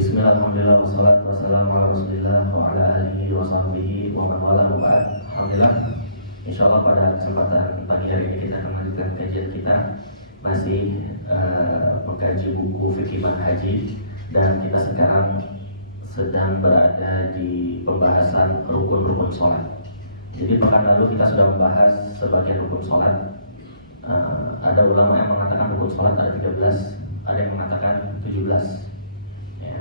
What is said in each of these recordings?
Bismillah, alhamdulillah, wassalatu wassalamu ala rasulillah wa ala alihi wa sahbihi wa man wala wa ba'd. Alhamdulillah, insyaallah pada kesempatan pagi hari ini kita akan melanjutkan kajian kita. Masih mengkaji buku Fikih Manhaji, dan kita sekarang sedang berada di pembahasan rukun-rukun sholat. Jadi pekan lalu kita sudah membahas sebagian rukun sholat. Ada ulama yang mengatakan rukun sholat ada 13, ada yang mengatakan 17, ya.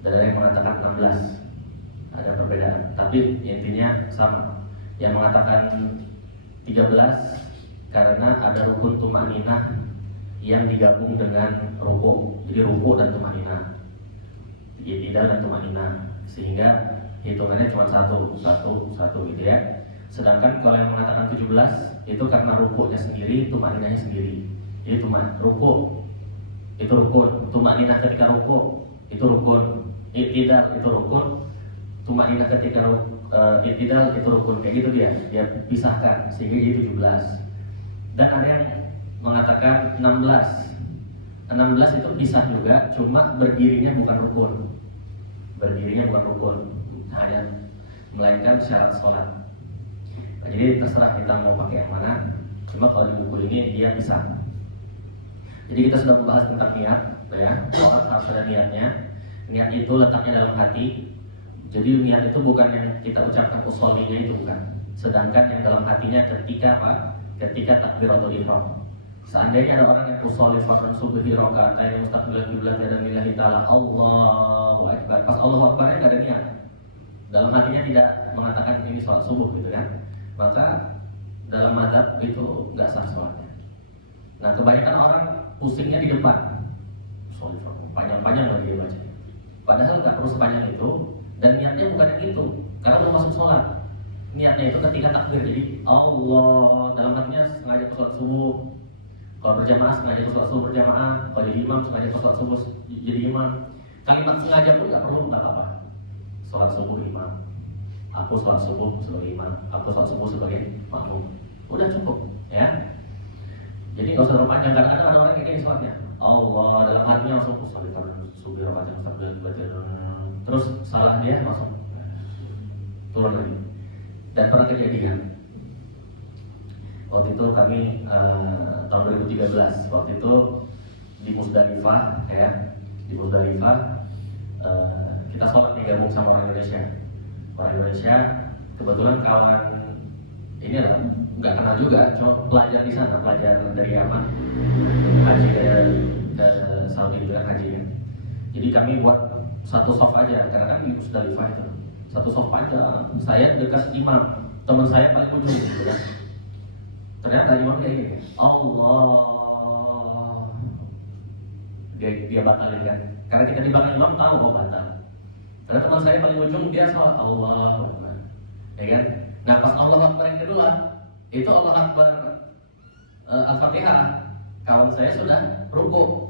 Dan ada yang mengatakan 16. Ada perbedaan, tapi intinya sama. Yang mengatakan 13 karena ada rukun tumaninah yang digabung dengan ruku. Jadi ruku dan tumaninah, i'tidal dan tumaninah, sehingga hitungannya cuma satu gitu ya. Sedangkan kalau yang mengatakan 17 itu karena rukunya sendiri, tumaninahnya sendiri. Jadi ruku itu rukun, tumaninah ketika ruku itu rukun, i'tidal itu rukun, tumaninah ketika i'tidal itu rukun. Kayak gitu dia pisahkan sehingga jadi 17. Dan ada yang mengatakan 16 itu pisah juga, cuma berdirinya bukan rukun. Berdirinya bukan rukun, hanya melainkan syarat sholat. Nah, jadi terserah kita mau pakai yang mana. Cuma kalau di buku ini dia pisah. Jadi kita sudah membahas tentang niat, ya. Sholat harus ada niatnya. Niat itu letaknya dalam hati. Jadi niat itu bukan yang kita ucapkan usholinya itu, bukan. Sedangkan yang dalam hatinya ketika apa? Ketika takbiratul ihram. Seandainya ada orang yang usolli fardhu subhi rakaatain mustaqbilan qiblat dan lillahi ta'ala Allahu akbar. Pas Allahu akbarnya enggak ada niat. Dalam hatinya tidak mengatakan ini sholat subuh gitu kan. Maka dalam mazhab itu enggak sah sholatnya. Nah, kebanyakan orang pusingnya di depan. Usolli fardhu panjang-panjang lagi dia baca. Padahal enggak perlu sepanjang itu, dan niatnya bukan yang itu. Karena belum masuk sholat. Niatnya itu ketika takbir, jadi Allah, dalam hatinya sengaja ke sholat subuh. Kalau berjamaah sengaja ke sholat subuh berjamaah. Kalau jadi imam sengaja ke sholat subuh jadi imam. Kalimat sengaja pun nggak perlu, nggak apa-apa. Sholat subuh imam, aku sholat subuh sebagai imam, aku sholat subuh sebagai makmum, udah cukup ya. Jadi nggak usah terlalu panjang. Kadang-kadang ada orang kayak gini sholatnya, Allah, dalam hatinya langsung sholat subuh rakaat terus salah dia langsung turun lagi. Dan pernah kejadian waktu itu kami tahun 2013, waktu itu di Musdalifah ya, di Musdalifah kita sholat nih gabung sama orang Indonesia. Kebetulan kawan ini adalah nggak kenal juga, cuma pelajar di sana, pelajar dari Yaman, haji ke Saudi bilang haji ya. Jadi kami buat satu soft aja, karena kan di Musdalifah itu satu soft aja. Saya dekat imam, teman saya paling ujung gitu kan. Ternyata imam kayak gini, Allah, dia batalin kan. Karena kita di belakang imam tahu batal. Karena teman saya paling ujung dia sholat Allah, ya kan. Nah pas Allah Akbar yang kedua, itu Allah Akbar Al-Fatihah, kawan saya sudah ruku.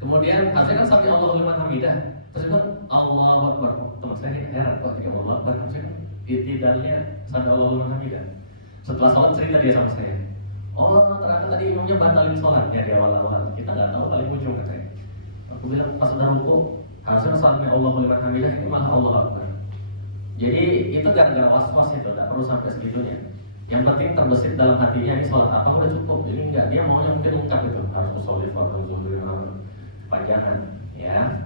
Kemudian harusnya kan sampai Allahu liman hamidah. Terus itu Allahu Akbar. Teman saya heran kok ketika Allahu Akbar maksudnya i'tidalnya sampai Allahu liman hamidah. Setelah sholat cerita dia sama saya, oh ternyata tadi imamnya batalin sholatnya di awal-awal. Kita nggak tahu paling ujung katanya. Aku bilang pas udah ruku harusnya sampai Allahu liman hamidah, ini malah Allahu Akbar. Jadi itu gara-gara was-was itu, nggak perlu sampai segitunya. Yang penting terbesit dalam hatinya ini sholat apa udah cukup. Jadi enggak, dia maunya mungkin ungkap itu harus usolli fardhu zuhri panjangan ya.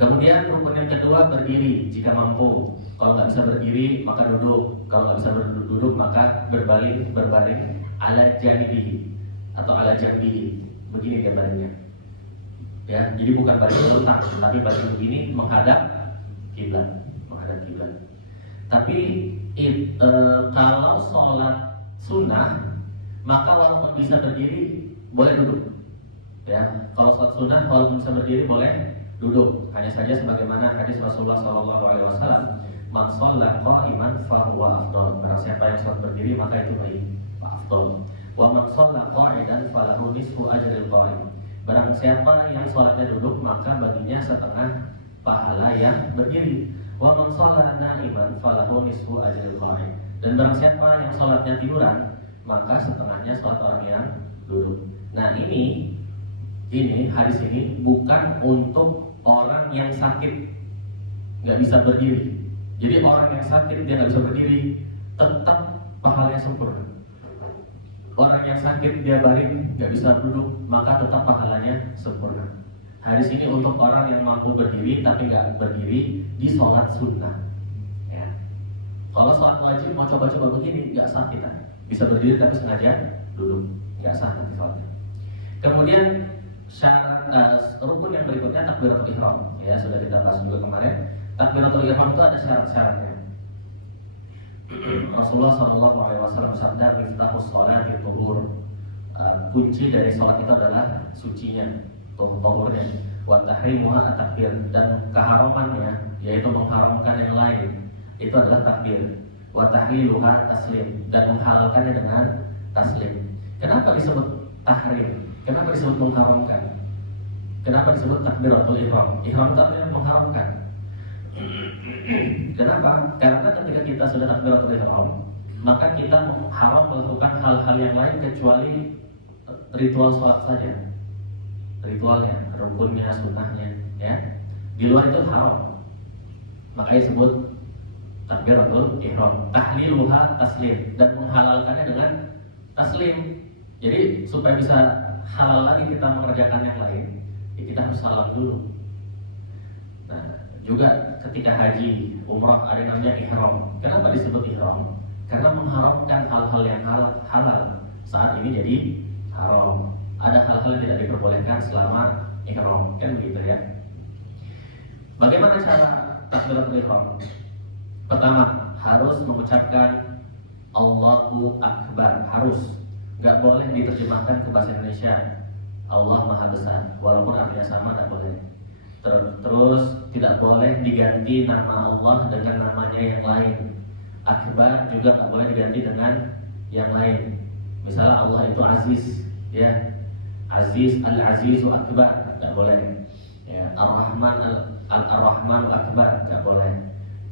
Kemudian rukun yang kedua berdiri jika mampu. Kalau nggak bisa berdiri maka duduk. Kalau nggak bisa duduk maka berbaring ala janibihi atau ala jambihi. Begini gambarnya. Ya, jadi bukan baring melentang, tapi baring begini menghadap kiblat, Tapi kalau sholat sunnah maka walaupun bisa berdiri boleh duduk. Ya, kalau sholat sunnah walaupun bisa berdiri boleh duduk. Hanya saja sebagaimana hadis Rasulullah SAW, man shalla qa'iman fa huwa afdal. Barang siapa yang sholat berdiri maka itu baik, afdal. Wa man shalla qa'idan falahu nisfu ajril qa'im. Barang siapa yang sholatnya duduk maka baginya setengah pahala yang berdiri. Wa man shalla na'iman falahu nisfu ajril qa'im. Dan barang siapa yang sholatnya tiduran maka setengahnya sholat orang yang duduk. Nah ini ini hadis ini bukan untuk orang yang sakit nggak bisa berdiri. Jadi orang yang sakit dia nggak bisa berdiri tetap pahalanya sempurna. Orang yang sakit dia baring nggak bisa duduk maka tetap pahalanya sempurna. Hadis ini untuk orang yang mampu berdiri tapi nggak berdiri di sholat sunnah. Ya. Kalau sholat wajib mau coba-coba begini nggak sah kita. Bisa berdiri tapi sengaja duduk nggak sah nanti sholatnya. Kemudian syarat rukun yang berikutnya takbiratul ihram. Ya sudah kita bahas juga kemarin. Takbiratul ihram itu ada syarat-syaratnya. Rasulullah SAW bersabda, "Miftahus sholati tuhur." Kunci dari sholat itu adalah sucinya, tuhurnya. Wa tahrimuha at-takbir, dan keharamannya yaitu mengharamkan yang lain itu adalah takbir. Wa tahliluha taslim, dan menghalalkannya dengan taslim. Kenapa disebut tahrim? Kenapa disebut mengharamkan? Kenapa disebut takbiratul ihram? Ihram itu artinya mengharamkan. Kenapa? Karena ketika kita sudah takbiratul ihram, maka kita haram melakukan hal-hal yang lain kecuali ritual sholat saja. Ritualnya, rukunnya, sunnahnya, ya. Di luar itu haram. Makanya disebut takbiratul ihram. Tahliluha taslim, dan menghalalkannya dengan taslim. Jadi supaya bisa halal lagi kita mengerjakan yang lain, ya kita harus salam dulu. Nah, juga ketika haji, umrah ada namanya ihram. Kenapa disebut ihram? Karena mengharamkan hal-hal yang halal saat ini jadi haram. Ada hal-hal yang tidak diperbolehkan selama ihram, kan begitu ya. Bagaimana cara takbiratul ihram? Pertama, harus mengucapkan Allahu Akbar, harus. Nggak boleh diterjemahkan ke bahasa Indonesia Allah Maha Besar, walaupun artinya sama, nggak boleh. Terus tidak boleh diganti nama Allah dengan namanya yang lain. Akbar juga nggak boleh diganti dengan yang lain. Misalnya Allah itu Aziz, ya, Aziz, Al-Azizu Akbar, nggak boleh. Ya, Ar-Rahman, Al-Rahmanu Akbar, nggak boleh.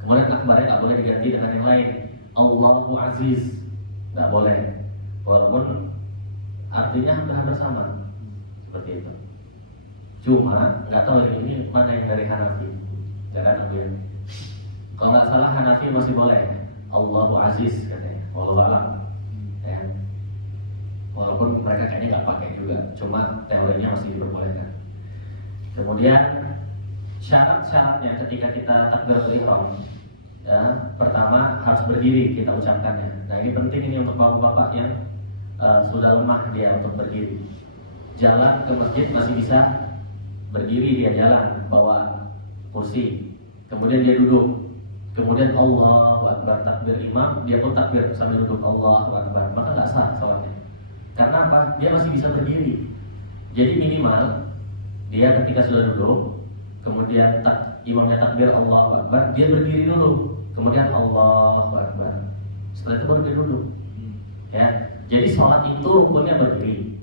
Kemudian akbarnya nggak boleh diganti dengan yang lain. Allahu Aziz, nggak boleh. Walaupun artinya hampir sama, seperti itu. Cuma nggak tahu ini mana yang dari Hanafi. Jangan ambil. Kalau nggak salah Hanafi masih boleh. Allahu Aziz katanya. Wallahu a'lam. Ya. Walaupun mereka kayaknya nggak pakai juga. Cuma teorinya masih diperbolehkan. Kemudian syarat-syaratnya ketika kita takbiratul ihram, ya, pertama harus berdiri kita ucapkannya. Nah ini penting ini untuk bapak-bapak yang sudah lemah dia untuk berdiri. Jalan ke masjid masih bisa berdiri, dia jalan bawa kursi, kemudian dia duduk, kemudian Allahu Akbar, takbir imam, dia pun takbir sambil duduk Allahu Akbar, maka nggak sah sholatnya. Karena apa? Dia masih bisa berdiri. Jadi minimal dia ketika sudah duduk, kemudian imamnya takbir Allahu Akbar, dia berdiri dulu, kemudian Allahu Akbar. Setelah itu baru dia duduk. Ya, jadi sholat itu rukunnya berdiri.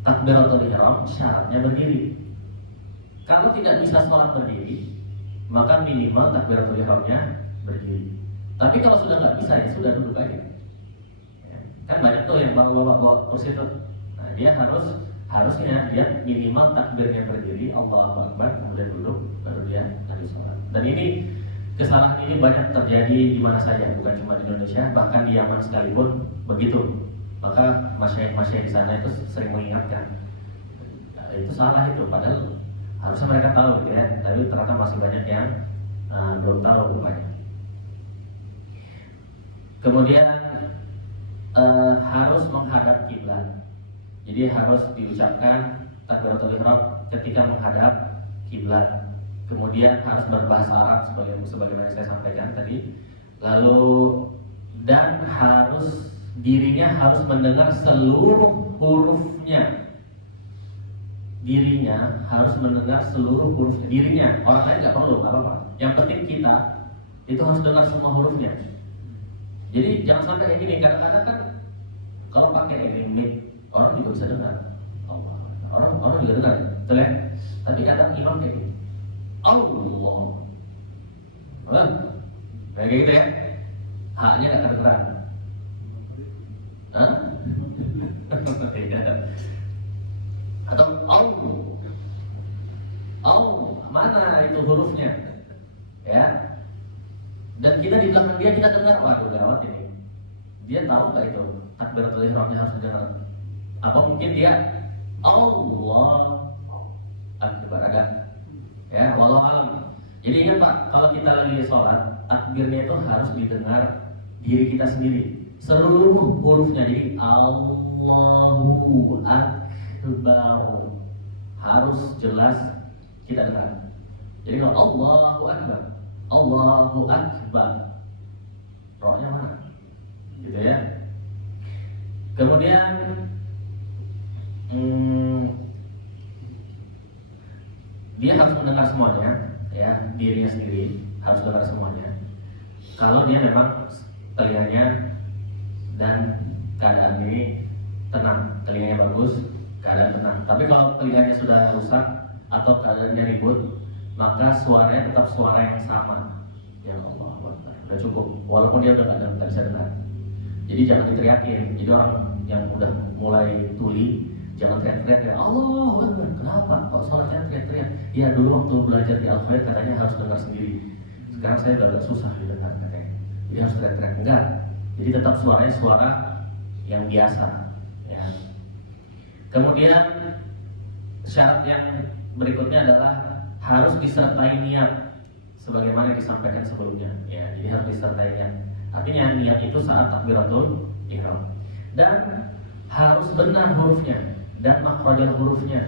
Takbiratul ihram syaratnya berdiri. Kalau tidak bisa sholat berdiri, maka minimal takbiratul ihramnya berdiri. Tapi kalau sudah nggak bisa, ya sudah duduk aja. Ya, kan banyak tuh yang bawa kursi itu. Nah, dia harusnya dia minimal takbirnya berdiri, Allahu Akbar, kemudian duduk, baru dia lanjut sholat. Dan ini kesalahan ini banyak terjadi di mana saja, bukan cuma di Indonesia, bahkan di Yaman sekalipun begitu. Maka masyayikh di sana itu sering mengingatkan, itu salah itu, padahal harusnya mereka tahu gitu ya. Tapi ternyata masih banyak yang belum tahu rupanya. Kemudian harus menghadap kiblat. Jadi harus diucapkan takbiratul ihram ketika menghadap kiblat. Kemudian harus berbahasa Arab sebagaimana saya sampaikan tadi. Lalu dan dirinya harus mendengar seluruh hurufnya. Dirinya harus mendengar seluruh hurufnya. Dirinya, orang lain nggak perlu, nggak apa-apa. Yang penting kita itu harus dengar semua hurufnya. Jadi jangan sampai kayak gini. Kadang-kadang kan kalau pakai ini mic, orang juga bisa dengar. Orang juga dengar, betul ya? Tapi kadang imam kayak gini. Allah, kayak gitu ya. Haknya nggak kedengeran. Atau mana itu hurufnya? Ya. Dan kita di belakang dia kita dengar, waduh gawat ini. Dia tahu nggak itu takbiratul ihramnya harus didengar? Apa mungkin dia Allah akbar ada? Ya, wallahu alam. Jadi ingat Pak, kalau kita lagi sholat, takbirnya itu harus didengar diri kita sendiri, seluruh hurufnya. Jadi Allahu akbar harus jelas kita dengar. Jadi kalau Allahu akbar, Allahu akbar, rohnya mana? Gitu ya. Kemudian dia harus mendengar semuanya, ya, dirinya sendiri harus mendengar semuanya. Kalau dia memang telinganya dan keadaan ini tenang, telinganya bagus, keadaan tenang. Tapi kalau telinganya sudah rusak atau keadaannya ribut, maka suaranya tetap suara yang sama. Ya Allah, udah cukup. Walaupun dia udah nggak bisa dengar. Jadi jangan diteriakin. Jadi orang yang udah mulai tuli, jangan teriak-teriak ya Allah Akbar. Kenapa? Kok sholatnya teriak-teriak? Ya dulu waktu belajar di Al-Khair katanya harus dengar sendiri. Sekarang saya udah agak susah didengar katanya. Jadi harus teriak-teriak. Enggak. Jadi tetap suaranya suara yang biasa. Ya. Kemudian syarat yang berikutnya adalah harus disertai niat, sebagaimana disampaikan sebelumnya. Ya, jadi harus disertai niat. Artinya niat itu saat takbiratul ihram. Dan harus benar hurufnya dan makhrajul hurufnya,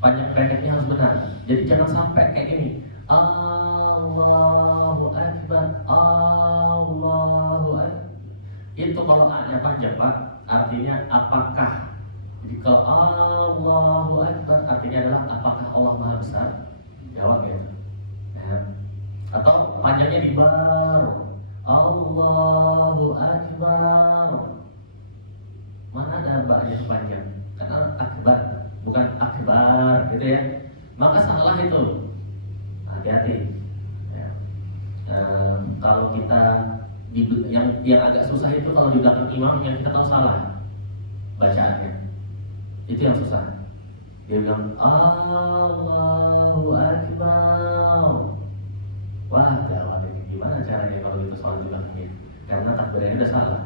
panjang pendeknya harus benar. Jadi jangan sampai kayak gini, Allahu akbar, Allahu akbar. Itu kalau A-nya panjang Pak, artinya apakah. Jadi kalau Allahu akbar artinya adalah apakah Allah Maha Besar? Jawab ya. Atau panjangnya di bar, Allahu akbar. Mana ada baknya itu panjang? Karena akbar, bukan akbar, gitu ya. Maka salah itu. Hati-hati. Ya. Kalau kita yang agak susah itu kalau di belakang imam yang kita tahu salah bacaannya, itu yang susah. Dia bilang Allahu akbar. Wah, gawat ini. Gimana caranya kalau gitu soal di belakangnya? Karena takbirnya udah salah.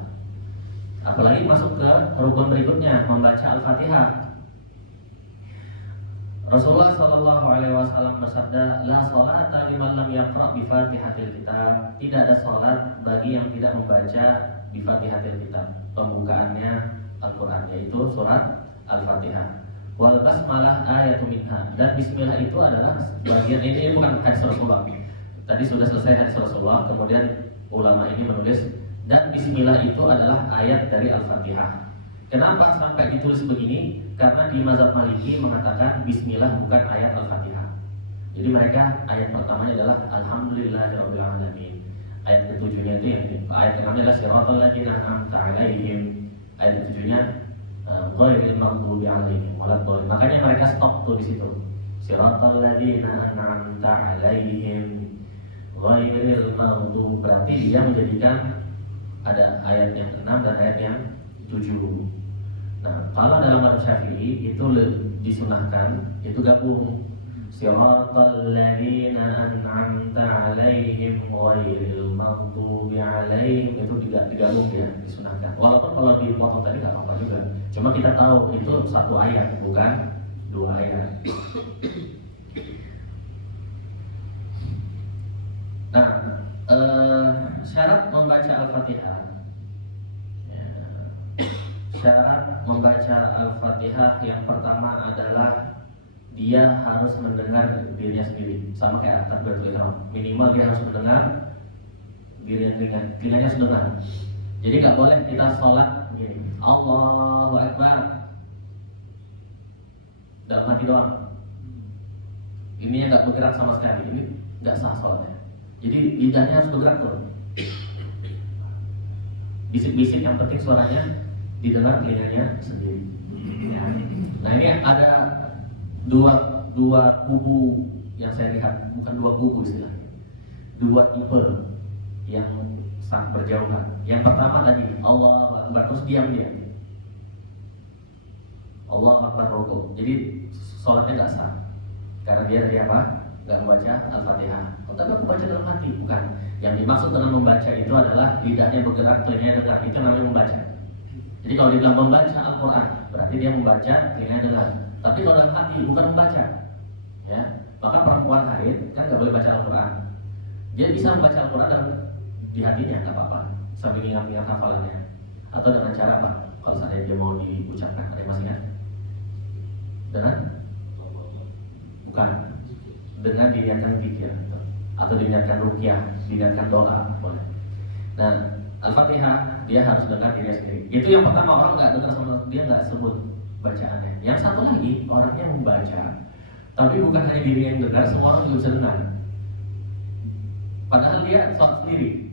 Apalagi masuk ke rukun berikutnya, membaca Al-Fatihah. Rasulullah Shallallahu Alaihi Wasallam bersabda, la sholata liman lam yaqra bi Fatihatil Kitab. Tidak ada sholat bagi yang tidak membaca bi Fatihatil Kitab. Pembukaannya Al-Quran, yaitu surat Al-Fatihah. Wal basmalah ayatu minha. Dan Bismillah itu adalah bagian ini bukan hadis Rasulullah. Tadi sudah selesai hadis Rasulullah, kemudian ulama ini menulis dan Bismillah itu adalah ayat dari Al-Fatihah. Kenapa sampai ditulis begini? Karena di mazhab Maliki mengatakan Bismillah bukan ayat Al-Fatihah. Jadi mereka ayat pertamanya adalah Alhamdulillahirabbil alamin. Ayat ketujuhnya itu yang ini. Ayat ke-6 adalah Shiratal ladzina an'amta 'alaihim. Ayat ketujuhnya ghairil maghdubi 'alaihim waladdallin. Makanya mereka stop tuh di situ. Shiratal ladzina an'amta 'alaihim ghairil maghdubi. Berarti dia menjadikan ada ayat yang ke-6 dan ayat yang 7. Nah, kalau dalam mazhab Syafi'i itu disunahkan itu gabung. Shiratal ladzina an'amta 'alaihim ghairil maghdubi 'alaihim, itu digabung ya, disunahkan. Walaupun kalau dipotong tadi enggak apa-apa juga. Cuma kita tahu itu satu ayat bukan dua ayat. Nah, syarat membaca Al-Fatihah. Ya, syarat membaca Al-Fatihah yang pertama adalah dia harus mendengar dirinya sendiri, sama kayak takbiratul ihram. Minimal dia harus mendengar telinganya harus dengar. Jadi nggak boleh kita sholat begini, Allahu Akbar dalam hati doang. Ininya nggak bergerak sama sekali, ini nggak sah sholatnya. Jadi lidahnya harus bergerak tuh. Bisik-bisik yang penting suaranya didengar telinganya sendiri. Nah ini ada dua kubu yang saya lihat, bukan dua kubu istilahnya, dua tipe yang sangat berjauhan. Yang pertama tadi Allah Akbar terus diam dia, Allah Akbar rukuk. Jadi sholatnya nggak sah karena dia dari apa? Nggak membaca Al-Fatihah. Tapi aku baca dalam hati, bukan. Yang dimaksud dengan membaca itu adalah lidahnya bergerak, telinganya dengar. Itu namanya membaca. Jadi kalau dibilang membaca Al-Quran, berarti dia membaca, telinganya dengar. Tapi kalau dalam hati bukan membaca, ya. Maka perempuan haid kan nggak boleh baca Al-Quran. Dia bisa membaca Al-Quran dalam di hatinya, nggak apa-apa, sambil ingat-ingat hafalannya. Atau dengan cara apa? Kalau seandainya dia mau diucapkan, ada yang masih ingat? Dengan? Bukan. Dengan diniatkan zikir atau diniatkan ruqyah, diniatkan doa, boleh. Nah, Al-Fatihah dia harus dengar dirinya sendiri. Itu yang pertama, orang nggak dengar sama dia, nggak sebut bacaannya. Yang satu lagi, orangnya membaca, tapi bukan hanya dirinya yang dengar, semua orang juga bisa dengar. Padahal dia sholat sendiri,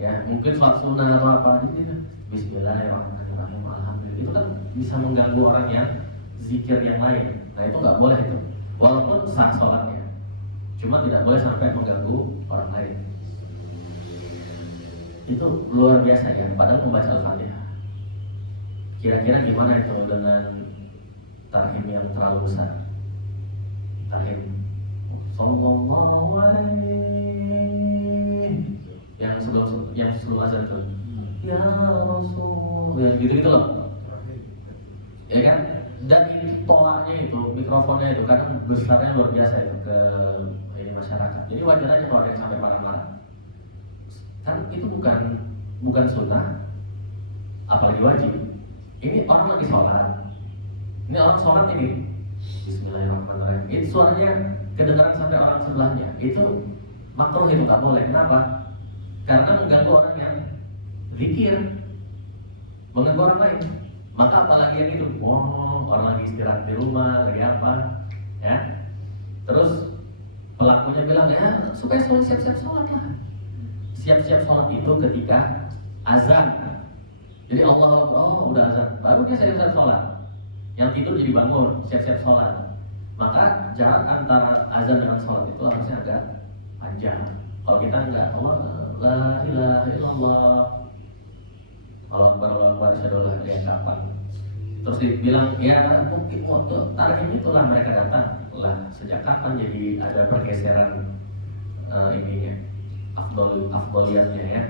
ya mungkin sholat sunnah atau apa, gitu. Bismillahirrahmanirrahim, alhamdulillah. Itu kan bisa mengganggu orang yang zikir yang lain. Nah itu nggak boleh itu, walaupun sah sholatnya. Cuma tidak boleh sampai mengganggu orang lain. Itu luar biasa ya, padahal membaca Al-Fatihah. Kira-kira gimana itu dengan tarhim yang terlalu besar? Tarhim sallallahu alaihi yang sebelum azan itu. Ya Rasul, yang gitu-gitu loh. Ya kan? Dan ini toanya itu, mikrofonnya itu kadang besarnya luar biasa itu ke masyarakat. Jadi wajar aja kalau ada yang sampai marah-marah. Kan itu bukan sunnah, apalagi wajib. Ini orang lagi sholat. Ini orang sholat ini. Bismillahirrahmanirrahim. Itu suaranya kedengaran sampai orang sebelahnya. Itu makruh, itu nggak boleh. Kenapa? Karena mengganggu orang yang zikir, mengganggu orang lain. Maka apalagi yang itu, orang lagi istirahat di rumah, lagi apa, ya. Terus pelakunya bilang, ya supaya siap-siap sholat lah. Siap-siap sholat itu ketika azan. Jadi Allah, udah azan, baru dia siap-siap sholat. Yang tidur jadi bangun, siap-siap sholat. Maka jarak antara azan dengan sholat itu harusnya agak panjang. Kalau kita enggak, Allah, la ilaha illallah, Allah Akbar, syahadu la ilaha illallah. Terus dibilang, ya mungkin untuk tarhim itulah mereka datang. Lah sejak kapan jadi ada pergeseran ininya, afdoliyatnya ya.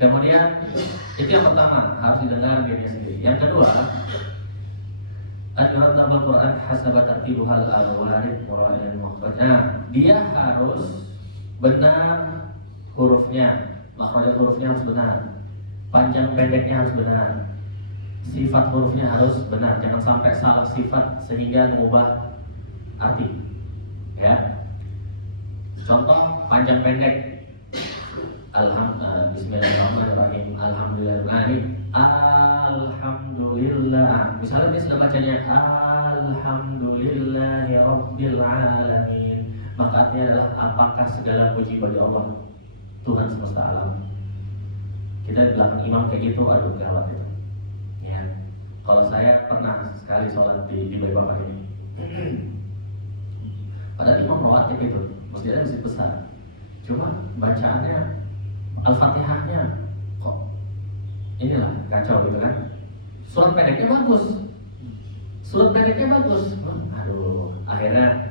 Kemudian itu yang pertama, harus didengar dirinya sendiri. Yang kedua, Al-Quran Quran hasabat tartibuhal al-warid mura'il makhraj. Nah, dia harus benar hurufnya, makhraj hurufnya harus benar, panjang pendeknya harus benar, sifat hurufnya harus benar. Jangan sampai salah sifat sehingga mengubah arti. Ya. Contoh panjang pendek. Bismillahirrahmanirrahim. Alhamdulillah. Misalnya dia sudah bacanya Alhamdulillahirabbil alamin. Maka artinya adalah apakah segala puji bagi Allah, Tuhan semesta alam. Kita bilang imam kayak gitu, aduh gawat itu. Ya. Kalau saya pernah sekali sholat di Bapak ini. Padahal imam rawatib itu, masjidnya masjid besar. Cuma bacaannya, Al-Fatihahnya kok inilah kacau gitu kan. Surat pendeknya bagus. Aduh, akhirnya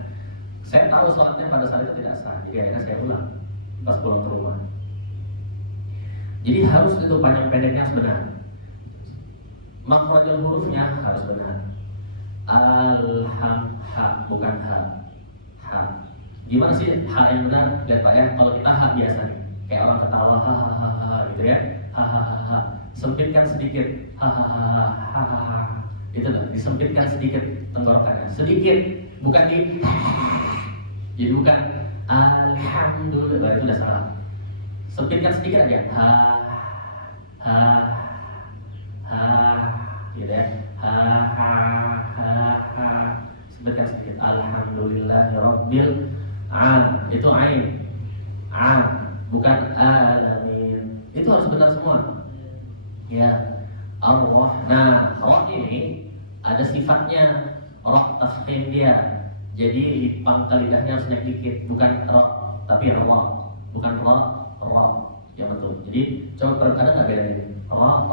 saya tahu sholatnya pada saat itu tidak sah. Jadi akhirnya saya ulang pas pulang ke rumah. Jadi harus itu panjang pendeknya harus benar. Makhrajul hurufnya harus benar. Ha bukan ha. Gimana sih ha yang benar? Lihat Pak ya, kalau kita ha biasa nih, kayak orang ketawa ha gitu ya. Ha. Sempitkan sedikit. Ha. Itu lah, disempitkan sedikit tenggorokannya. Sedikit, bukan di. Jadi bukan alhamdulillah, itu udah salah. Sempitkan sedikit aja. Ha gitu ya. Ha. Sempitkan sedikit. Alhamdulillahirabbil alamin. Itu ain. Bukan alamin. Itu harus benar semua. Ya. Allah. Nah, roh ini ada sifatnya, roh tafkhim dia. Jadi di pangkal lidahnya harus naik dikit, bukan roh, tapi roh, bukan roh. Ya betul. Jadi coba ada nggak beda ini? Roh.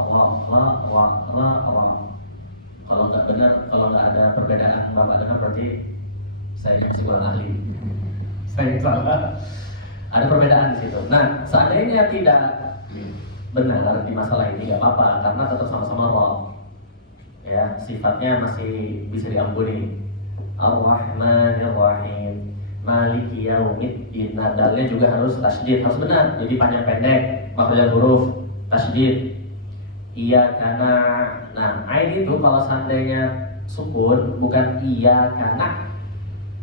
Kalau nggak benar, kalau nggak ada perbedaan Bapak dengar berarti saya masih kurang ahli. Saya salah. Ada perbedaan di situ. Nah, seandainya tidak benar di masalah ini nggak apa-apa karena tetap sama-sama roh. Ya, sifatnya masih bisa diampuni. Ar-Rahmanir Rahim, Maliki Yaumiddin. Nah, dalilnya juga harus tasydid, harus benar. Jadi panjang pendek, makhrajul huruf, tasydid. Iya karena, nah ain itu kalau seandainya sukun bukan iya karena,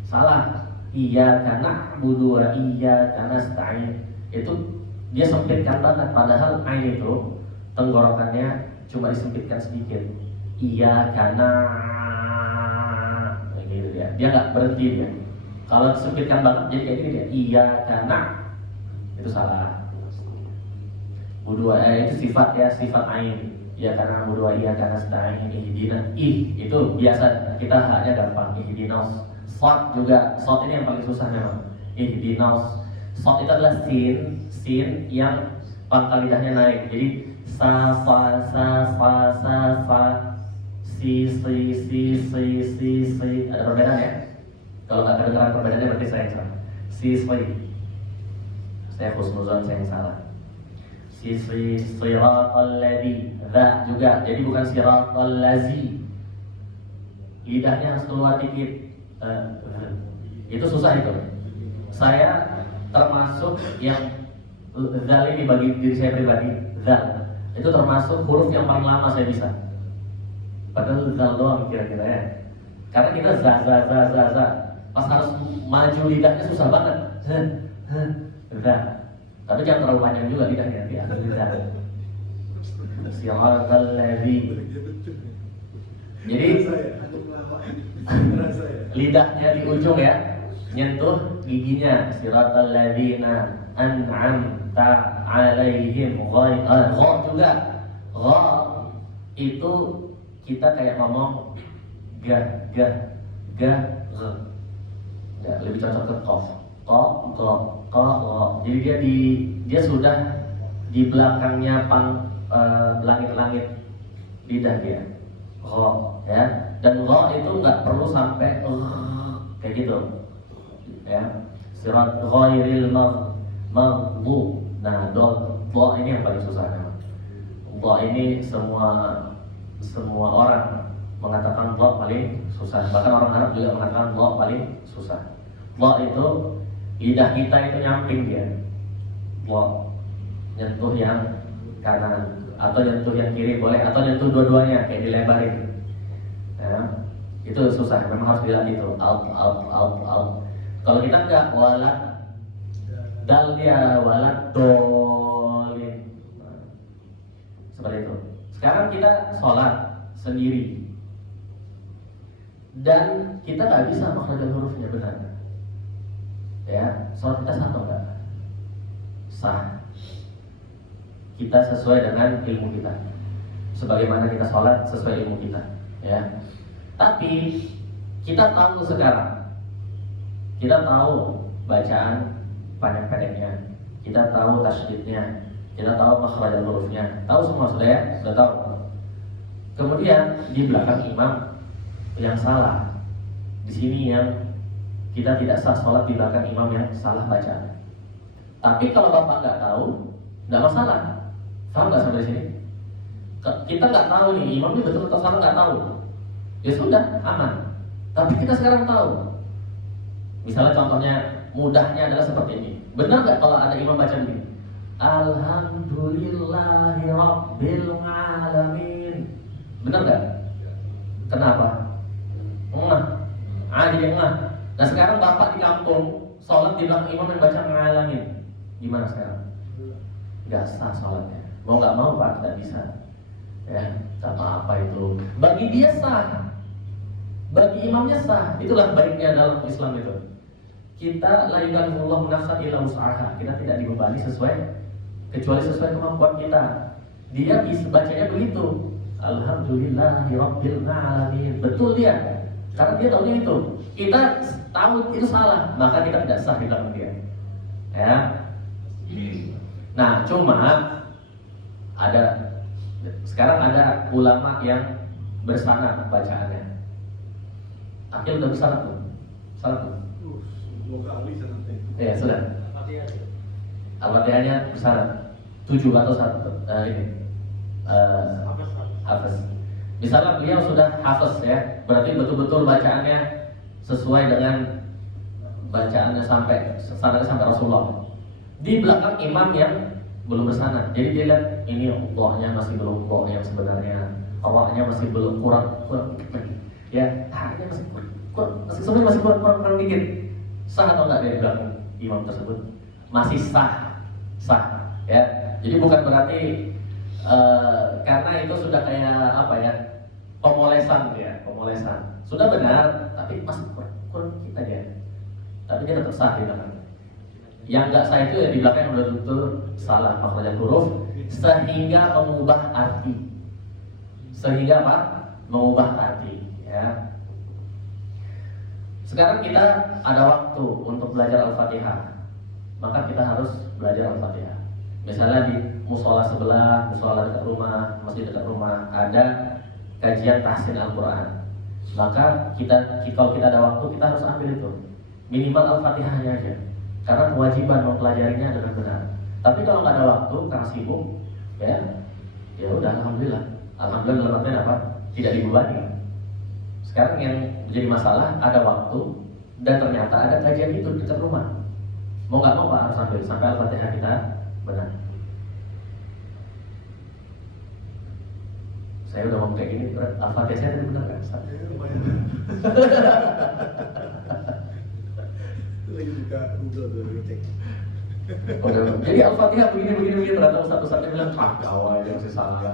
salah. Iya karena budu, iya karena stain itu dia sempitkan banget. Padahal ain itu tenggorokannya cuma disempitkan sedikit. Iya karena gitu dia. Dia nggak berhenti dia. Kalau disempitkan banget jadi kayak gini dia. Iya karena itu salah. Budu itu sifat ya, sifat ain. Ya karena budu, iya karena stain, ihdina. Itu biasa kita hanya gampang. Ihdinas. Shod juga, shod ini yang paling susah memang. Ihdinas. Shod itu adalah sin yang pangkal lidahnya naik. Jadi sa fa si. Ada perbedaan ya? Kalau nggak kedengeran perbedaannya berarti saya yang salah. Saya khusnuzon, saya yang salah. Siratal ladzi, za juga. Jadi bukan siratal lazi. Lidahnya harus keluar dikit. Itu susah itu. Saya termasuk yang zal ini bagi diri saya pribadi, zal itu termasuk huruf yang paling lama saya bisa. Padahal zal doang kira-kira ya. Karena kita za. Pas harus maju lidahnya susah banget. Za. Tapi jangan terlalu panjang juga lidahnya, ya. Siratal ladzi. Jadi lidahnya di ujung ya, nyentuh giginya. Siratal ladzina an'amta 'alaihim gha juga. Gha itu kita kayak ngomong ga. Ya, lebih cocok ke qaf. Qa. Jadi dia sudah di belakangnya langit-langit lidah dia. Gha ya. Dan gha itu nggak perlu sampai kayak gitu ya. Sirat ghairil maghdub. Nah, do ini yang paling susah memang. Do ini semua orang mengatakan do paling susah. Bahkan orang Arab juga mengatakan do paling susah. Do itu lidah kita itu nyamping dia. Do nyentuh yang kanan atau nyentuh yang kiri boleh, atau nyentuh dua-duanya kayak dilebarin. Ya, itu susah, memang harus dilatih itu. Out. Kalau kita enggak, walat dal dia, walat dolin. Seperti itu. Sekarang kita sholat sendiri dan kita nggak bisa makhrajul hurufnya benar. Ya, sholat kita sah atau enggak? Sah. Kita sesuai dengan ilmu kita. Sebagaimana kita sholat sesuai ilmu kita. Ya. Tapi kita tahu sekarang, kita tahu bacaan pendek-pendeknya, kita tahu tasydidnya, kita tahu makhrajul hurufnya, tahu semua sudah ya, sudah tahu. Kemudian di belakang imam yang salah, di sini yang kita tidak sah sholat di belakang imam yang salah bacaan. Tapi kalau bapak nggak tahu, nggak masalah. Paham nggak sampai sini? Kita nggak tahu nih imam ini betul atau salah, nggak tahu. Ya sudah, aman. Tapi kita sekarang tahu. Misalnya contohnya mudahnya adalah seperti ini. Benar nggak kalau ada imam baca begini? Alhamdulillahirabbil alamin. Benar nggak? Kenapa? Jadi enggak. Nah sekarang bapak di kampung sholat di belakang imam yang baca ngalamin, gimana sekarang? Nggak sah sholatnya. Mau nggak mau pak tidak bisa. Ya, sama apa itu? Bagi dia sah, bagi imamnya sah. Itulah baiknya dalam Islam itu. Kita la yukallifullahu nafsan illa wus'aha. Kita tidak dibebani kecuali sesuai kemampuan kita. Dia bisa bacanya begitu. Alhamdulillahirabbil alamin. Betul dia. Karena dia tahu itu. Kita tahu itu salah, maka kita tidak sah di belakang dia. Ya. Nah, cuma sekarang ada ulama yang bersanad bacaannya. Akil udah bersanad tuh? Sanad tuh? 2 kali sanadnya. Iya, sudah. Al-Fatihahnya bersanad 7 atau 1 ini hafaz. Misalnya beliau sudah hafaz ya, berarti betul-betul bacaannya sesuai dengan bacaannya sampai sanadnya sampai Rasulullah. Di belakang imam yang belum bersanad, jadi dia lihat ini Allahnya masih belum Allah yang sebenarnya, awalnya masih belum kurang ya, haknya masih kurang, sebenarnya masih kurang dikit. Sah atau enggak dia di belakang imam tersebut? Masih sah ya. Jadi bukan berarti karena itu sudah kayak apa ya, pemolesan ya, pemolesan. Sudah benar, tapi masih kurang dikit aja. Tapi dia tetap sah di belakang. Yang enggak sah itu ya di belakang yang betul-betul salah makhraj huruf sehingga mengubah arti. Sehingga apa? Mengubah arti ya. Sekarang kita ada waktu untuk belajar Al-Fatihah, maka kita harus belajar Al-Fatihah. Misalnya di musola sebelah, musola dekat rumah, masjid dekat rumah, ada kajian tahsin Al-Quran. Maka kalau kita ada waktu, kita harus ambil itu. Minimal Al-Fatihahnya aja. Karena kewajiban mempelajarinya dengan benar. Tapi kalau nggak ada waktu, karena sibuk, ya udah, alhamdulillah. Alhamdulillah dalam artian apa? Tidak dibebani. Sekarang yang menjadi masalah, ada waktu dan ternyata ada kajian itu di dekat rumah. Mau nggak mau Pak harus ambil sampai Al-Fatihah kita benar. Saya udah ngomong kayak gini, Al-Fatihah saya tadi benar nggak? Lagi buka Google tuh, cek. Jadi Al-Fatihah begini ternyata Ustaz-Ustaznya bilang gawat aja masih salah.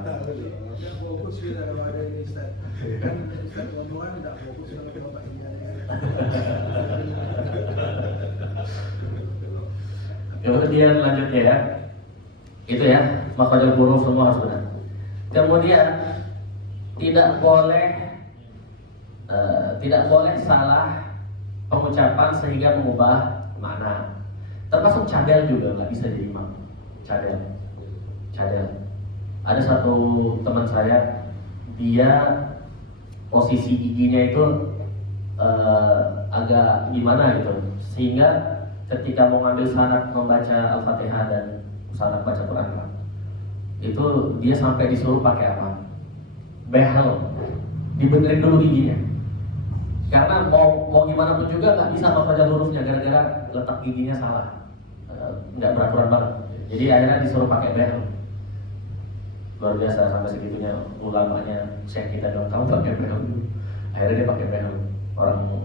Fokus kita kalau ada ini Ustaz. Kan Ustaz ngomong enggak fokus sama Bapak ini. Kemudian lanjutnya ya, itu ya, makhrajul huruf semua harus benar. Kemudian tidak boleh salah pengucapan sehingga mengubah makna. Termasuk cadel juga nggak bisa jadi imam. Cadel. Ada satu teman saya, dia posisi giginya itu agak gimana gitu, sehingga ketika mau ngambil sanad membaca Al-Fatihah dan sanad baca Quran, itu dia sampai disuruh pakai apa? Behel, dibenerin dulu giginya. Karena mau gimana pun juga nggak bisa membaca hurufnya gara-gara letak giginya salah, nggak beraturan banget. Jadi akhirnya disuruh pakai behel. Luar biasa sampai segitunya ulamanya Syekh kita dong, kamu pakai behel dulu. Akhirnya dia pakai behel,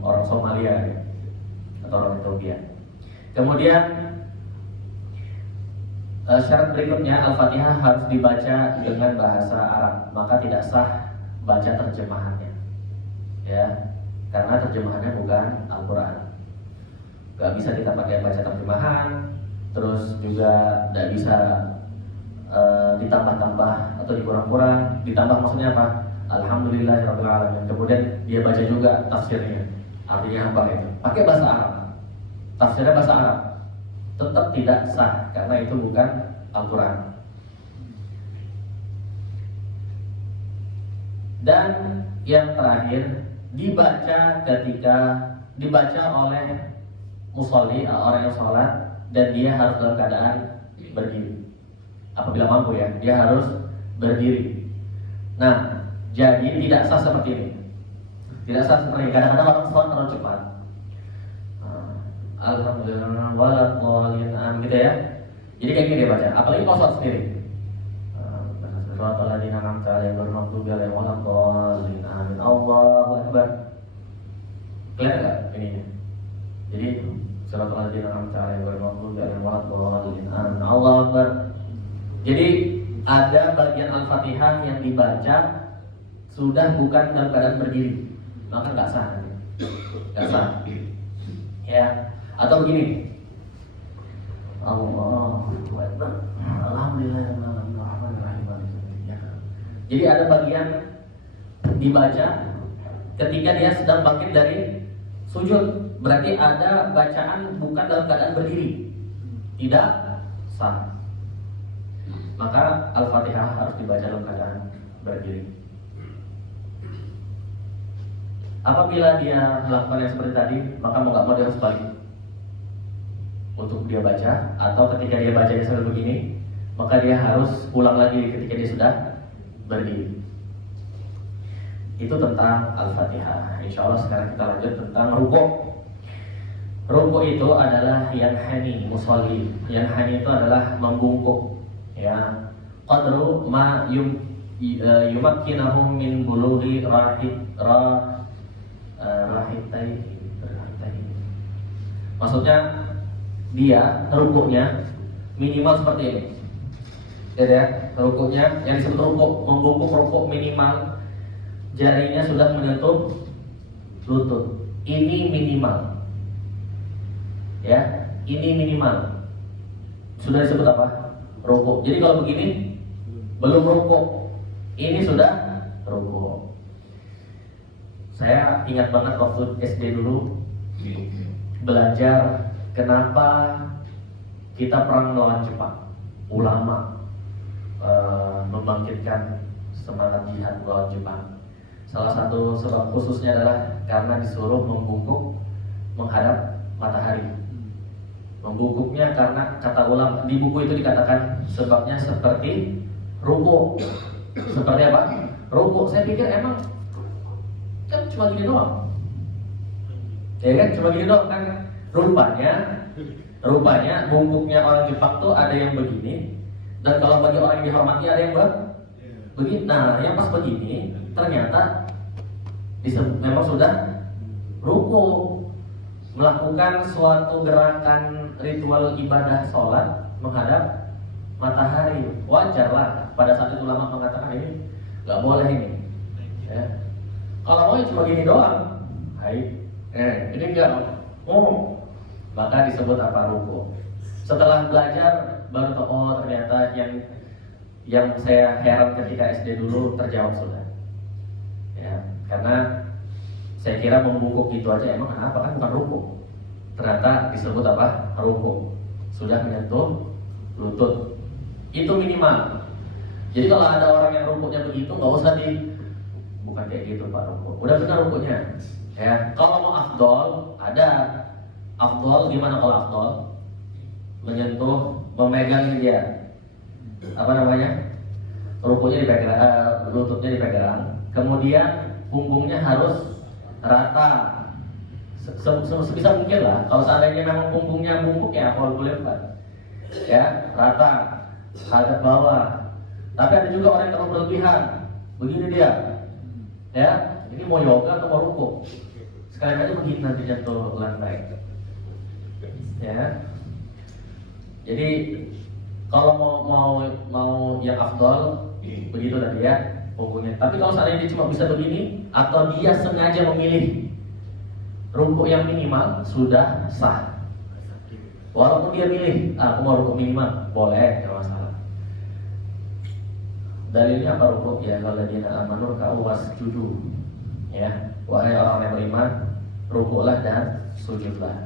orang Somalia ya, atau orang Ethiopia. Kemudian syarat berikutnya, Al-Fatihah harus dibaca dengan bahasa Arab, maka tidak sah baca terjemahannya ya, karena terjemahannya bukan Al-Quran. Gak bisa kita pakai baca terjemahan, terus juga tidak bisa ditambah-tambah atau dikurang-kurang. Ditambah maksudnya apa? Alhamdulillahirabbil alamin. Kemudian dia baca juga tafsirnya, artinya apa itu? Pakai bahasa Arab, tafsirnya bahasa Arab, tetap tidak sah karena itu bukan Al-Quran. Dan yang terakhir, dibaca oleh musolli, orang yang sholat, dan dia harus dalam keadaan berdiri. Apabila mampu ya, dia harus berdiri. Nah, jadi tidak sah seperti ini. Tidak sah seperti ini. Kadang-kadang orang sholat terlalu cepat. Alhamdulillah waladhdallin gitu ya. Jadi kayak gini dia baca, apalagi kalau sholat sendiri. Shiratal ladzina an'amta 'alaihim ghairil maghdubi 'alaihim waladdallin. Amin. Allahu akbar. Kelihatan enggak ini? Jadi shiratal ladzina an'amta 'alaihim ghairil maghdubi 'alaihim waladdallin. Amin. Allahu akbar. Jadi ada bagian Al-Fatihah yang dibaca sudah bukan dalam keadaan berdiri, maka nggak sah nanti. Nggak sah. Ya. Atau begini, Allahu Akbar, Alhamdulillahirrahmanirrahim. Jadi ada bagian dibaca ketika dia sedang bangkit dari sujud, berarti ada bacaan bukan dalam keadaan berdiri, tidak sah. Maka Al-Fatihah harus dibaca dalam keadaan berdiri. Apabila dia melakukan yang seperti tadi, maka mau nggak mau dia harus balik untuk dia baca, atau ketika dia bacanya sambil begini, maka dia harus ulang lagi ketika dia sudah berdiri. Itu tentang Al-Fatihah. Insya Allah sekarang kita lanjut tentang rukuk. Rukuk itu adalah yang hani musolli. Yang hani itu adalah membungkuk, ya. Qadru ma yumakkinahum min bulughi rahitaini. Maksudnya dia rukuknya minimal seperti ini. Ya, rukuknya yang disebut rukuk, membungkuk rukuk minimal jarinya sudah menyentuh lutut. Ini minimal. Ya, ini minimal. Sudah disebut apa? Rukuk. Jadi kalau begini belum rukuk. Ini sudah rukuk. Saya ingat banget waktu SD dulu belajar kenapa kita perang melawan Jepang. Ulama membangkitkan semangat jihad melawan Jepang. Salah satu sebab khususnya adalah karena disuruh membungkuk menghadap matahari. Membungkuknya karena kata ulama di buku itu dikatakan sebabnya seperti rukuk. Seperti apa? Rukuk. Saya pikir emang kan cuma gini doang. Ya kan cuma gini doang kan. Rupanya bungkuknya orang Jepang tuh ada yang begini, dan kalau bagi orang yang dihormati ada yang begini. Nah, yang pas begini ternyata memang sudah ruku, melakukan suatu gerakan ritual ibadah sholat menghadap matahari. Wajarlah pada saat itu ulama mengatakan ini nggak boleh ini. Ya. Kalau mau cuma gini doang, ini enggak. Maka disebut apa? Ruku. Setelah belajar baru tahu, oh ternyata yang saya heran ketika SD dulu terjawab sudah. Ya, karena saya kira membungkuk gitu aja emang kenapa, kan bukan ruku. Ternyata disebut apa? Ruku. Sudah menyentuh lutut. Itu minimal. Jadi kalau ada orang yang rukuknya begitu nggak usah bukan kayak gitu Pak ruku. Udah benar rukuknya. Ya, kalau mau afdol ada. Afdol gimana kalau afdol? Menyentuh, memegang dia. Apa namanya? Rukuknya dipegang, lututnya dipegang. Kemudian punggungnya harus rata. Sebisa mungkin lah. Kalau seandainya memang punggungnya bungkuk ya boleh Pak. Ya, rata, hadap bawah. Tapi ada juga orang yang terlalu berlebihan. Begini dia. Ya, ini mau yoga atau mau rukuk? Sekali aja begini nanti jatuh lantai. Ya. Jadi kalau mau yang afdal begitu tadi ya punggungnya. Tapi kalau seandainya dia cuma bisa begini atau dia sengaja memilih rukuk yang minimal sudah sah. Walaupun dia milih, aku mau rukuk minimal, boleh, tidak masalah. Dalilnya apa rukuk? Ya kalau dia amanu kau wasjudu. Ya, wahai orang yang beriman, rukuklah dan sujudlah.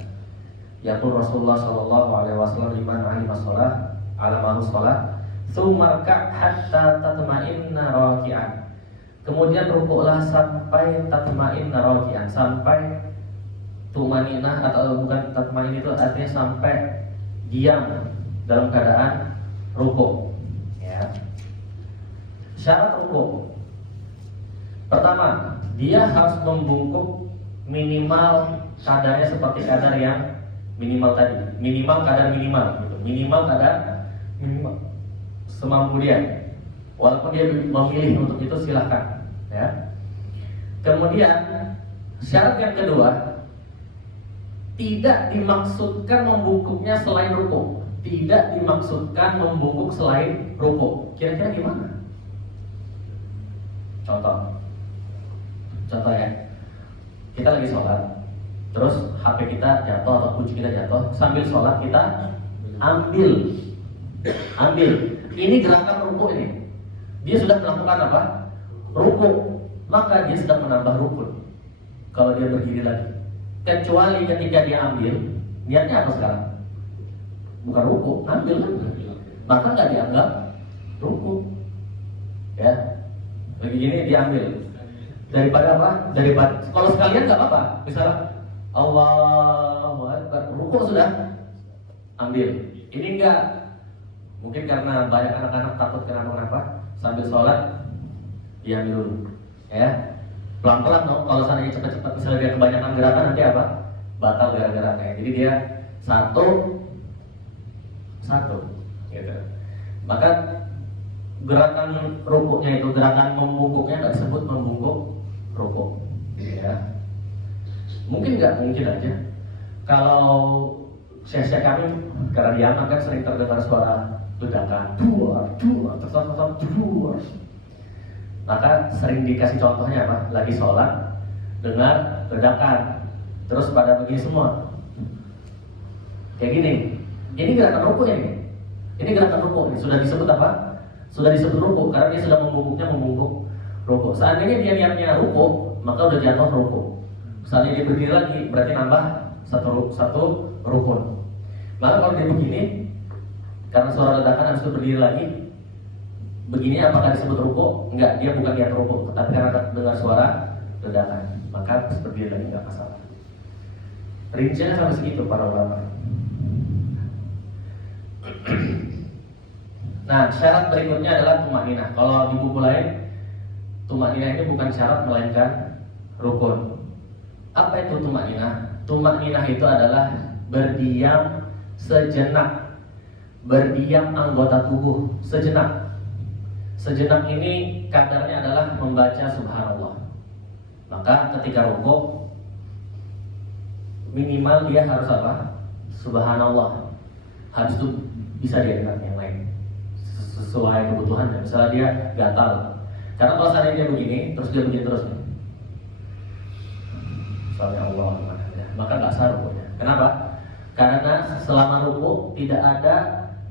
Yaqul Rasulullah sallallahu alaihi wasallam liman 'alima shalah 'alamahu shalah tsumma rka' hatta tatma'inna raki'an. Kemudian rukuklah sampai tatma'inna raki'an, sampai tumaninah atau bukan tatma'in itu artinya sampai diam dalam keadaan rukuk. Ya. Syarat rukuk. Pertama, dia harus membungkuk minimal kadarnya seperti kadar yang minimal tadi, minimal kadar minimal gitu. Minimal kadar minimal semampu dia. Walaupun dia memilih untuk itu silakan, ya. Kemudian syarat yang kedua, tidak dimaksudkan membungkuknya selain rukuk. Tidak dimaksudkan membungkuk selain rukuk. Kira-kira gimana? Contoh ya. Kita lagi sholat, terus HP kita jatuh atau kunci kita jatuh, sambil sholat kita ambil. Ini gerakan rukuk ini. Dia sudah melakukan apa? Rukuk. Maka dia sedang menambah rukun. Kalau dia berdiri lagi. Kecuali ketika dia ambil, niatnya apa sekarang? Bukan rukuk, ambil kan? Maka nggak dianggap rukuk. Ya, lagi gini diambil. Daripada apa? Daripada kalau sekalian nggak apa-apa. Misalnya Allahu Akbar, rukuk sudah ambil. Ini enggak. Mungkin karena banyak anak-anak takut kenapa-napa sambil sholat diambil dulu. Ya. Pelan-pelan dong. Kalau seandainya cepat-cepat misalnya dia kebanyakan gerakan nanti apa? Batal gara-gara. Jadi dia satu gitu. Maka gerakan rukuknya itu, gerakan membungkuknya nggak disebut membungkuk rukuk, ya. Mungkin aja. Kalau syekh kami karena di Yaman kan sering terdengar suara ledakan, duar. Maka sering dikasih contohnya apa? Lagi sholat dengar ledakan, terus pada begini semua, kayak gini. Ini gerakan rukuk ini. Ini gerakan rukuk. Sudah disebut apa? Sudah disebut rukuk karena dia sudah membungkuk rukuk. Seandainya dia niatnya rukuk, maka udah jatuh rukuk. Seandainya dia berdiri lagi, berarti nambah satu rukun. Maka kalau dia begini, karena suara ledakan harus berdiri lagi. Begini apakah disebut rukuk? Enggak, dia bukan niat rukuk, tapi karena dengar suara ledakan, maka berdiri lagi nggak masalah. Rinciannya sampai segitu para ulama. Nah, syarat berikutnya adalah tumakninah. Kalau di buku lain, tumakninah itu bukan syarat melainkan rukun. Apa itu tumakninah? Tumakninah itu adalah berdiam sejenak, berdiam anggota tubuh sejenak. Sejenak ini kadarnya adalah membaca subhanallah. Maka ketika rukuk minimal dia harus apa? Subhanallah. Habis itu bisa dia dengar yang lain sesuai kebutuhannya. Misalnya dia gatal, karena kalau seandainya dia begini terus dia begini terus nih, Allah, maka nggak sah rukuknya. Kenapa? Karena selama rukuk tidak ada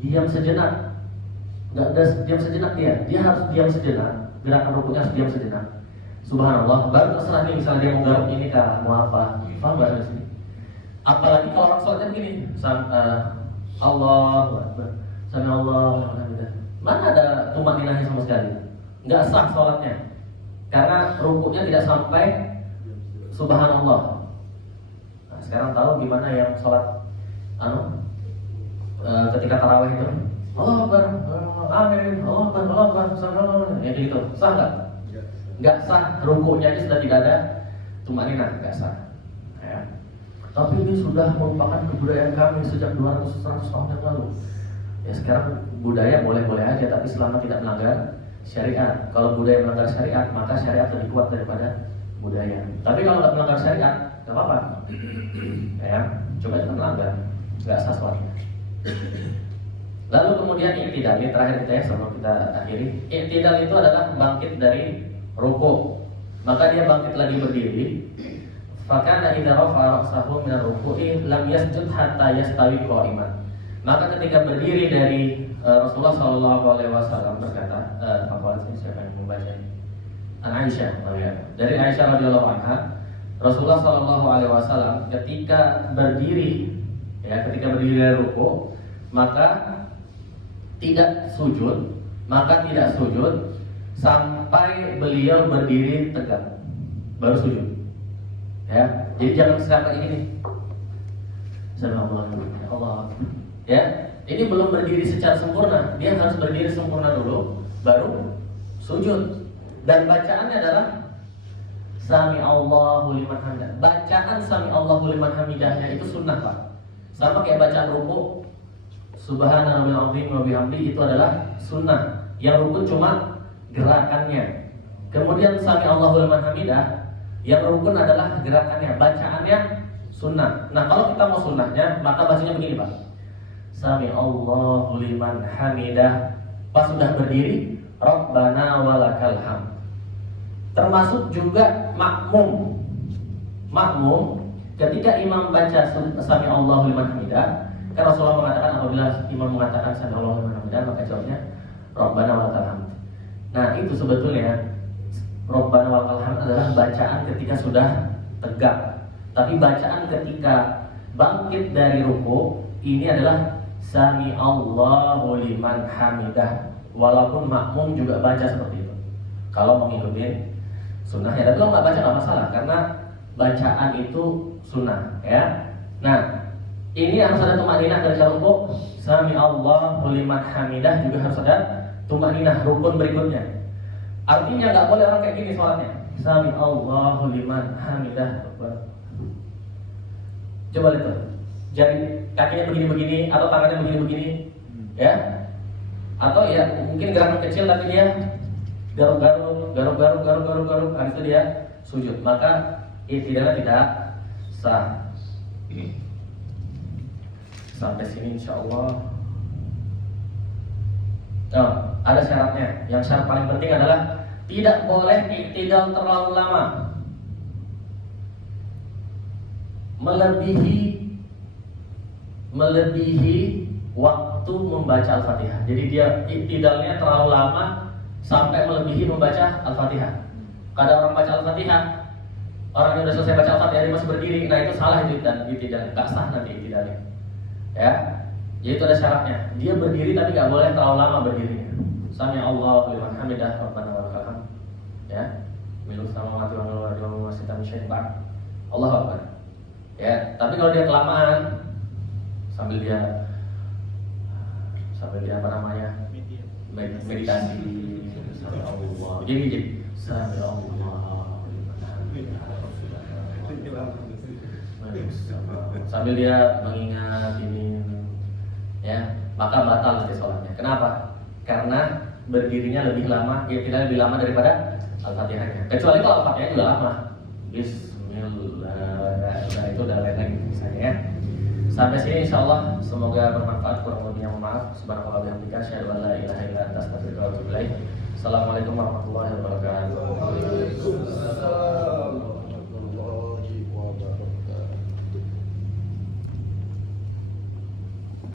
diam sejenak, nggak ada diam sejenak dia harus diam sejenak. Gerakan rukuknya harus diam sejenak. Subhanallah, baru terserah nih misalnya dia mau garuk ini kah, mau apa, paham nggak di sini? Apalagi kalau orang sholatnya begini, Allahu Akbar, sami Allah, mana ada tumakninahnya sama sekali? Nggak sah sholatnya, karena rukuknya tidak sampai subhanallah. Nah, sekarang tahu gimana yang sholat ketika tarawih itu, Allah Akbar, amin, Allah Akbar, ya gitu, sah nggak? Nggak sah, rukuknya aja sudah tidak ada tumakninah, nggak sah. Ya. Tapi ini sudah merupakan kebudayaan kami sejak 200-100 tahun yang lalu. Ya sekarang budaya boleh-boleh aja, tapi selama tidak melanggar syariat. Kalau budaya melanggar syariat, maka syariat lebih kuat daripada budaya. Tapi kalau nggak melanggar syariat, nggak apa-apa. Ya, coba kita melanggar, nggak sah sholatnya. Lalu kemudian i'tidal, ini terakhir kita ya sebelum kita akhiri. I'tidal itu adalah bangkit dari rukuk. Maka dia bangkit lagi berdiri. Fakana idza rafa'a ra'sahu min ar-ruku'i lam yasjud hatta yastawi qa'iman. Maka ketika berdiri dari Rasulullah SAW berkata, siapa yang membaca ini? Aisyah, dari Aisyah radhiyallahu anha, Rasulullah SAW ketika berdiri dari ruku, maka tidak sujud sampai beliau berdiri tegak, baru sujud. Ya, jadi jangan sekarang ini nih. Allah. Ya, ini belum berdiri secara sempurna. Dia harus berdiri sempurna dulu, baru sujud. Dan bacaannya adalah Sami Allahu liman hamidah. Bacaan Sami Allahu liman hamidahnya itu sunnah, Pak. Sama kayak bacaan ruku, Subhanallahil azim wa bihamdi, itu adalah sunnah. Yang rukun cuma gerakannya. Kemudian Sami Allahu liman hamidah, yang rukun adalah gerakannya. Bacaannya sunnah. Nah, kalau kita mau sunnahnya, maka bacanya begini, Pak. Sami Allahu liman hamidah. Pas sudah berdiri, Rabbana walakal hamd. Termasuk juga makmum ketika imam baca Sami Allahu liman hamidah, kan Rasulullah mengatakan apabila imam mengatakan Sami Allahu liman hamidah, maka jawabnya Rabbana walakal hamd. Nah, itu sebetulnya Rabbana walakal hamd adalah bacaan ketika sudah tegak. Tapi bacaan ketika bangkit dari ruku ini adalah Sami Allahu liman hamidah. Walaupun makmum juga baca seperti itu. Kalau mengikuti sunnahnya. Tapi kalau nggak baca nggak masalah, karena bacaan itu sunnah, ya. Nah, ini harus ada tumaninah dari rukuk. Sami Allahu liman hamidah juga harus ada tumaninah, rukun berikutnya. Artinya nggak boleh orang kayak gini sholatnya. Sami Allahu liman hamidah. Coba lihat tuh. Jadi kakinya begini-begini atau tangannya begini-begini, ya. Atau ya mungkin gerakan kecil tapi dia garuk-garuk, habis itu dia sujud. Maka iktidalnya tidak sah. Sampai sini insya Allah. Oh, ada syaratnya. Yang syarat paling penting adalah tidak boleh iktidal terlalu lama, melebihi waktu membaca Al-Fatihah. Jadi dia iktidalnya terlalu lama sampai melebihi membaca Al-Fatihah. Kadang orang baca Al-Fatihah, orang yang sudah selesai baca Al-Fatihah dia masih berdiri, nah itu salah itu dan iktidalnya, tak sah nanti iktidalnya. Ya, jadi itu ada syaratnya. Dia berdiri tapi nggak boleh terlalu lama berdirinya. Sami Allahu liman hamidah rabbana wa lakal hamd. Ya, milu samawati wal ardi wa ma sita min syai'in ba'd. Allahu akbar. Ya, tapi kalau dia kelamaan sambil dia apa namanya? Meditasi. Sami Allah. Jadi Sami Allah liman hamidah. Sambil dia mengingat ini, ya, maka batal nanti sholatnya. Kenapa? Karena berdirinya lebih lama, ya tidak lebih lama daripada Al-Fatihahnya. Kecuali kalau Al-Fatihah juga lama. Bismillah, nah itu udah lain lagi misalnya, ya. Sampai sini insya Allah semoga bermanfaat. Kurang lebihnya mohon maaf. Subhanallah bihamdika, asyhadu an la ilaha illa anta, astaghfiruka wa atubu ilaik. Assalamualaikum warahmatullahi wabarakatuh.